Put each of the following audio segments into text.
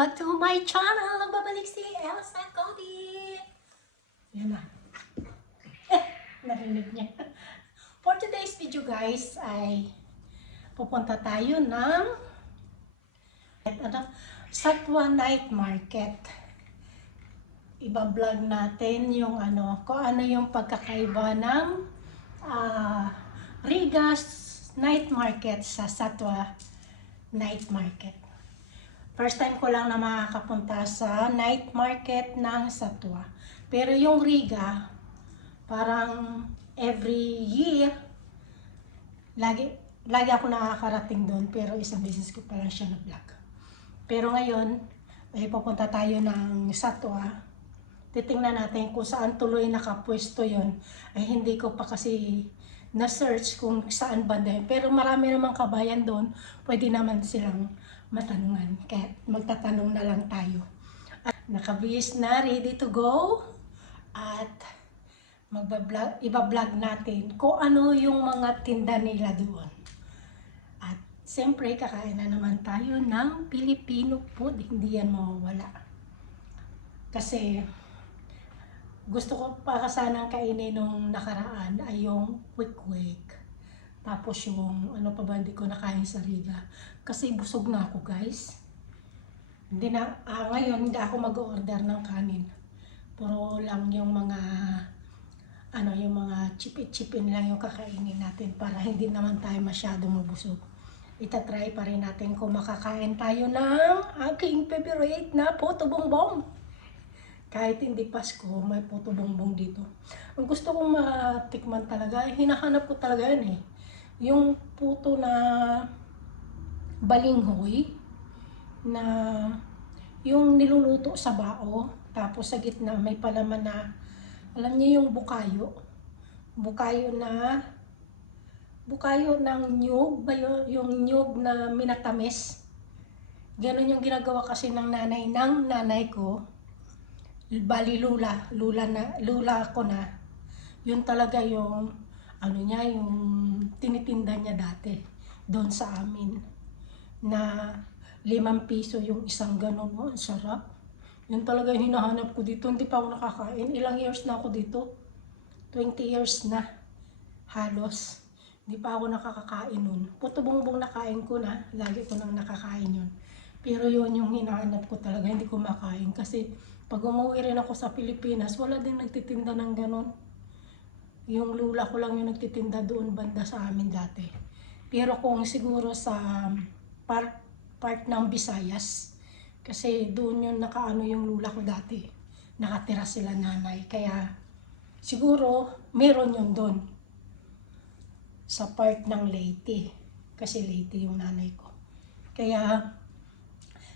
back to my channel. Nagbabalik si Elsa Cody. Yan na. Narinig niya. For today's video guys ay pupunta tayo ng Satwa Night Market. Iba-vlog natin yung kung ano yung pagkakaiba ng Riga's Night Market sa Satwa Night Market. First time ko lang na makakapunta sa night market ng Satwa. Pero yung Riga, parang every year, lagi ako nakakarating doon. Pero isang beses ko pa lang siya na-vlog. Pero ngayon, ay pupunta tayo ng Satwa. Titingnan natin kung saan tuloy nakapwesto yon. Ay hindi ko pa kasi na-search kung saan banda yun. Pero marami namang kabayan doon. Pwede naman silang matanungan. Kaya magtatanong na lang tayo. At nakabihis na, ready to go. At iba-vlog natin kung ano yung mga tinda nila doon. At siyempre, kakain na naman tayo ng Filipino food. Hindi yan mawawala. Kasi gusto ko pa sanang kainin nung nakaraan ay yung quick. Tapos yung ano pa ba hindi ko nakain sa Riga. Kasi busog na ako guys. Ngayon hindi ako mag-order ng kanin. Puro lang yung mga yung mga chipin lang yung kakainin natin para hindi naman tayo masyadong mabusog. Itatry pa rin natin kung makakain tayo ng aking favorite na puto bongbong. Kahit hindi Pasko, may puto bongbong dito. Ang gusto kong matikman talaga, hinahanap ko talaga yan eh. Yung puto na balinghoy, na yung niluluto sa bao, tapos sa gitna may palaman na, alam niyo yung bukayo ng nyug, yung nyug na minatamis. Ganon yung ginagawa kasi ng nanay ko. Bali lula ko na. Yun talaga yung yung tinitinda niya dati doon sa amin na 5 piso yung isang ganon. Ang sarap. Yun talaga yung hinahanap ko dito. Hindi pa ako nakakain. Ilang years na ako dito? 20 years na halos. Hindi pa ako nakakakain nun. Puto bongbong nakain ko na. Lagi ko nang nakakain yun. Pero yun yung hinahanap ko talaga. Hindi ko makain kasi pag umuwi rin ako sa Pilipinas, wala din nagtitinda ng ganon. Yung lula ko lang yung nagtitinda doon banda sa amin dati. Pero kung siguro sa part ng Visayas, kasi doon yung nakaano yung lula ko dati. Nakatira sila nanay. Kaya siguro meron yun doon. Sa part ng Leyte. Kasi Leyte yung nanay ko. Kaya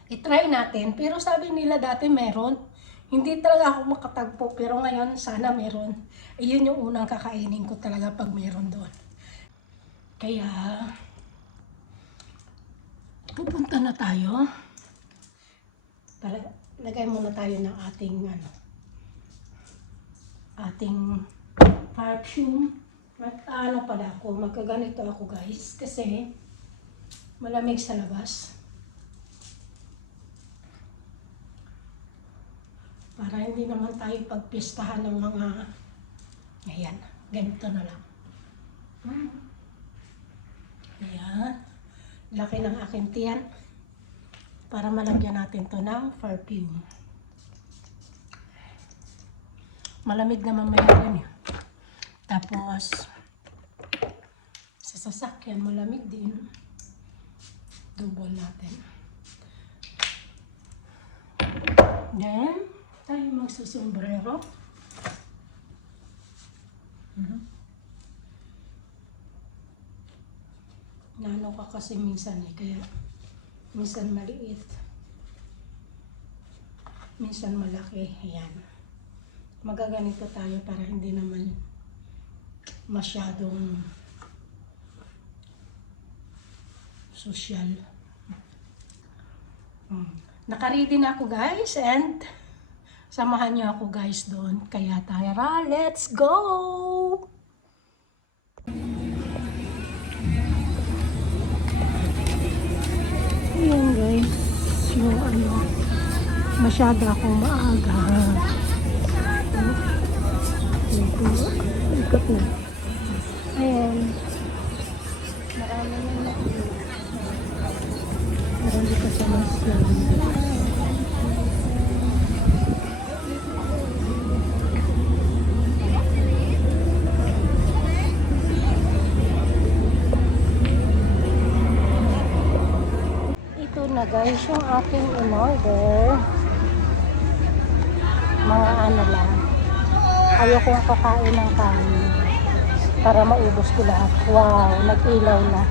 itry natin. Pero sabi nila dati meron. Hindi talaga ako makatagpo, pero ngayon sana meron. Ayun yung unang kakainin ko talaga pag meron doon. Kaya, pupunta na tayo. Lagay muna tayo ng ating perfume. Magkaganito ako guys, kasi malamig sa labas. Para hindi naman tayo pagpistahan ng mga, ayan, ganito na lang. Ayan, laki ng aking tiyan. Para malagyan natin to ng perfume. Malamig naman mayroon eh. Tapos, sa sasakyan malamig din. Double natin. Then, tayo magsusombrero. Nano ka kasi minsan eh, kaya minsan maliit, minsan malaki. Ayan. Magaganito tayo para hindi naman masyadong social. Naka-ready na ako guys, and samahan niyo ako guys doon. Kaya tara, let's go! Ayan guys, yung Masyado akong maaga. Ito, ikot na. Ayan. Marami na na. Marami pa sa mas lang. Ito na guys, yung aking in-order. Mga ano lang. Ayokong kakain ng kanin para maubos ko lahat. Wow, nag-ilaw na.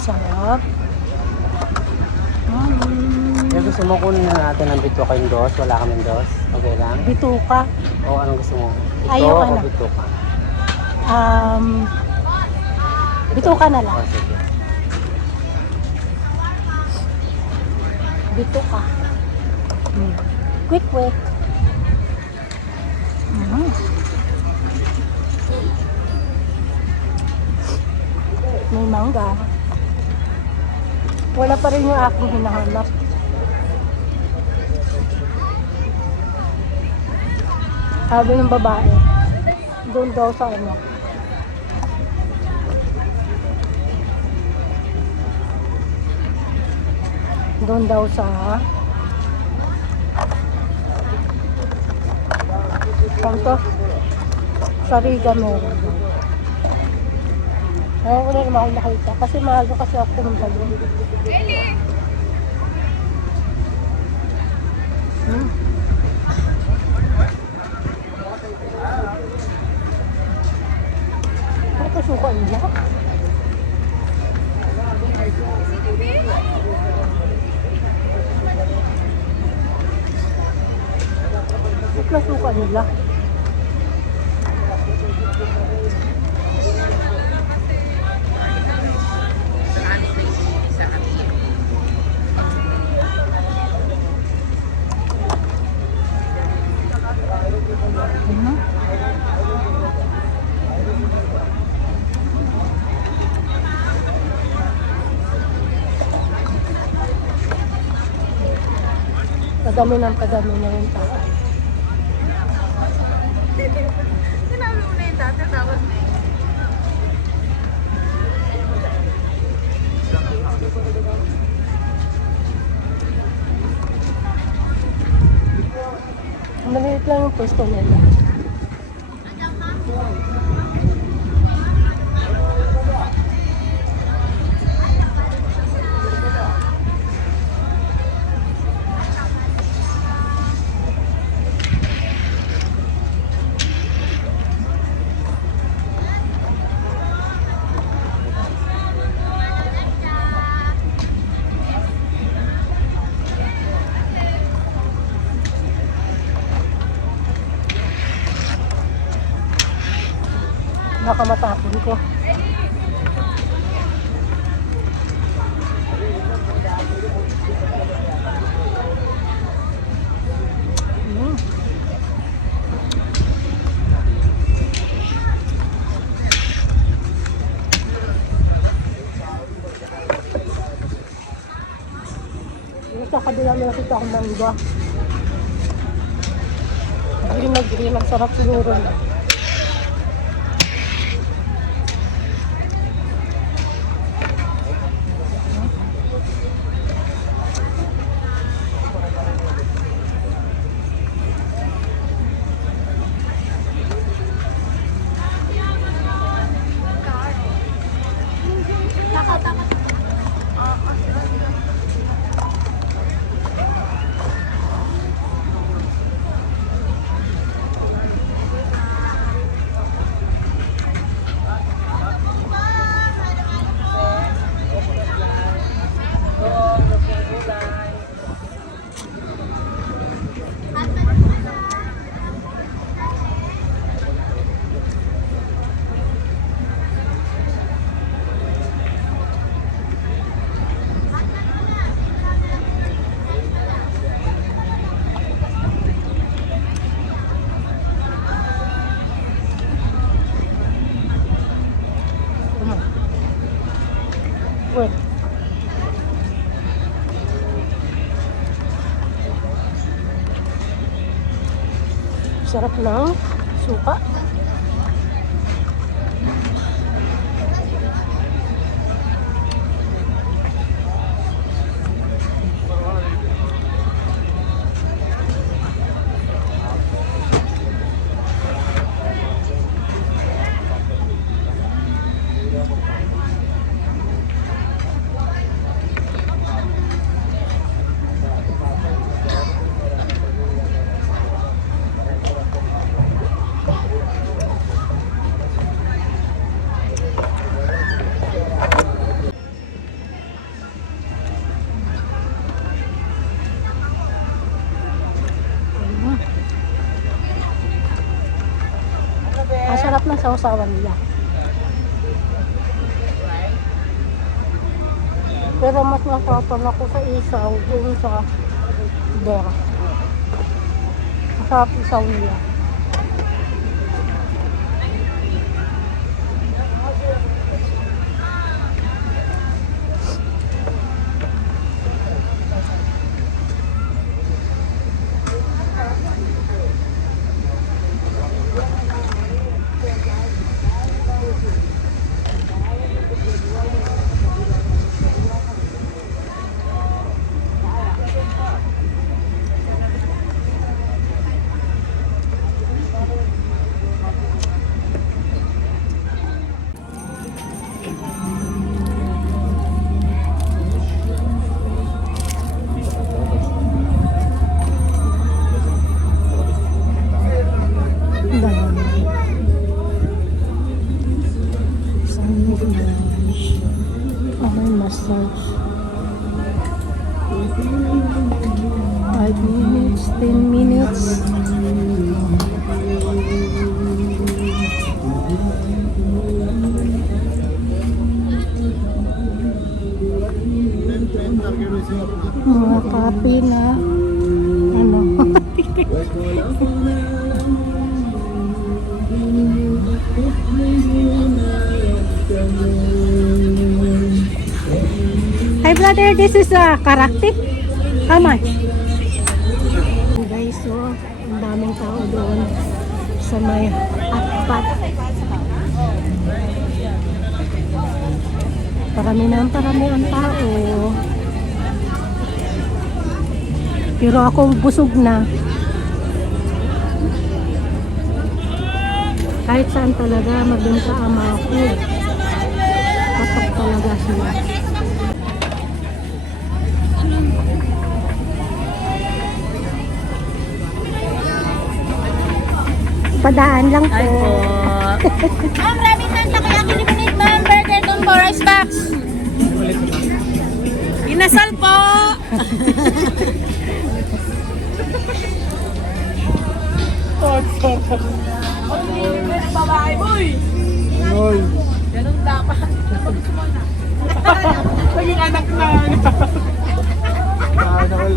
Sarap. Gusto mo kunin na natin ang bituka yung dos? Wala kaming dos? Okay lang? Bituka. O anong gusto mo? Ito Ayaw, o ano? bituka? Bituka na lang. O sige. Bituka. Quick. May mangga. Wala pa rin yung aking hinahanap. Sabi ng babae, doon daw sa ano. Doon daw sa kanto sa Riga meron. Ayaw ko na naman ako nakita kasi mahal ko kasi ako pumunta doon. Ano ka suka nila? Ano ka suka nila? Padami na yung tao. Sinabi mo na yung dati, tapos Maliit lang yung pwesto nila. Baka matapon ko. Sa kabila may nakita akong mangga. Green na green. Ang sarap siguro na. Wait. Sarap ng suka. Ang sarap ng sausawan nila. Pero mas nasarapan ako sa isaw dun sa dera. Masarap isaw nila. Massage. 5 minutes, 10 minutes. Mga kape na ano. Hi brother, this is a karakti. How much? Guys, so ang daming tao doon sa may hotpot. Parami ang tao. Pero ako busog na. Kahit saan talaga magbenta ang mga food. Patok talaga sila. Padaan lang po. Ma'am, rabbit man takoyaki lemonade, ma'am. Burger doon po, rice box. Inasal po. Babae, boy. Ganun dapat. Naging anak na. Akala ko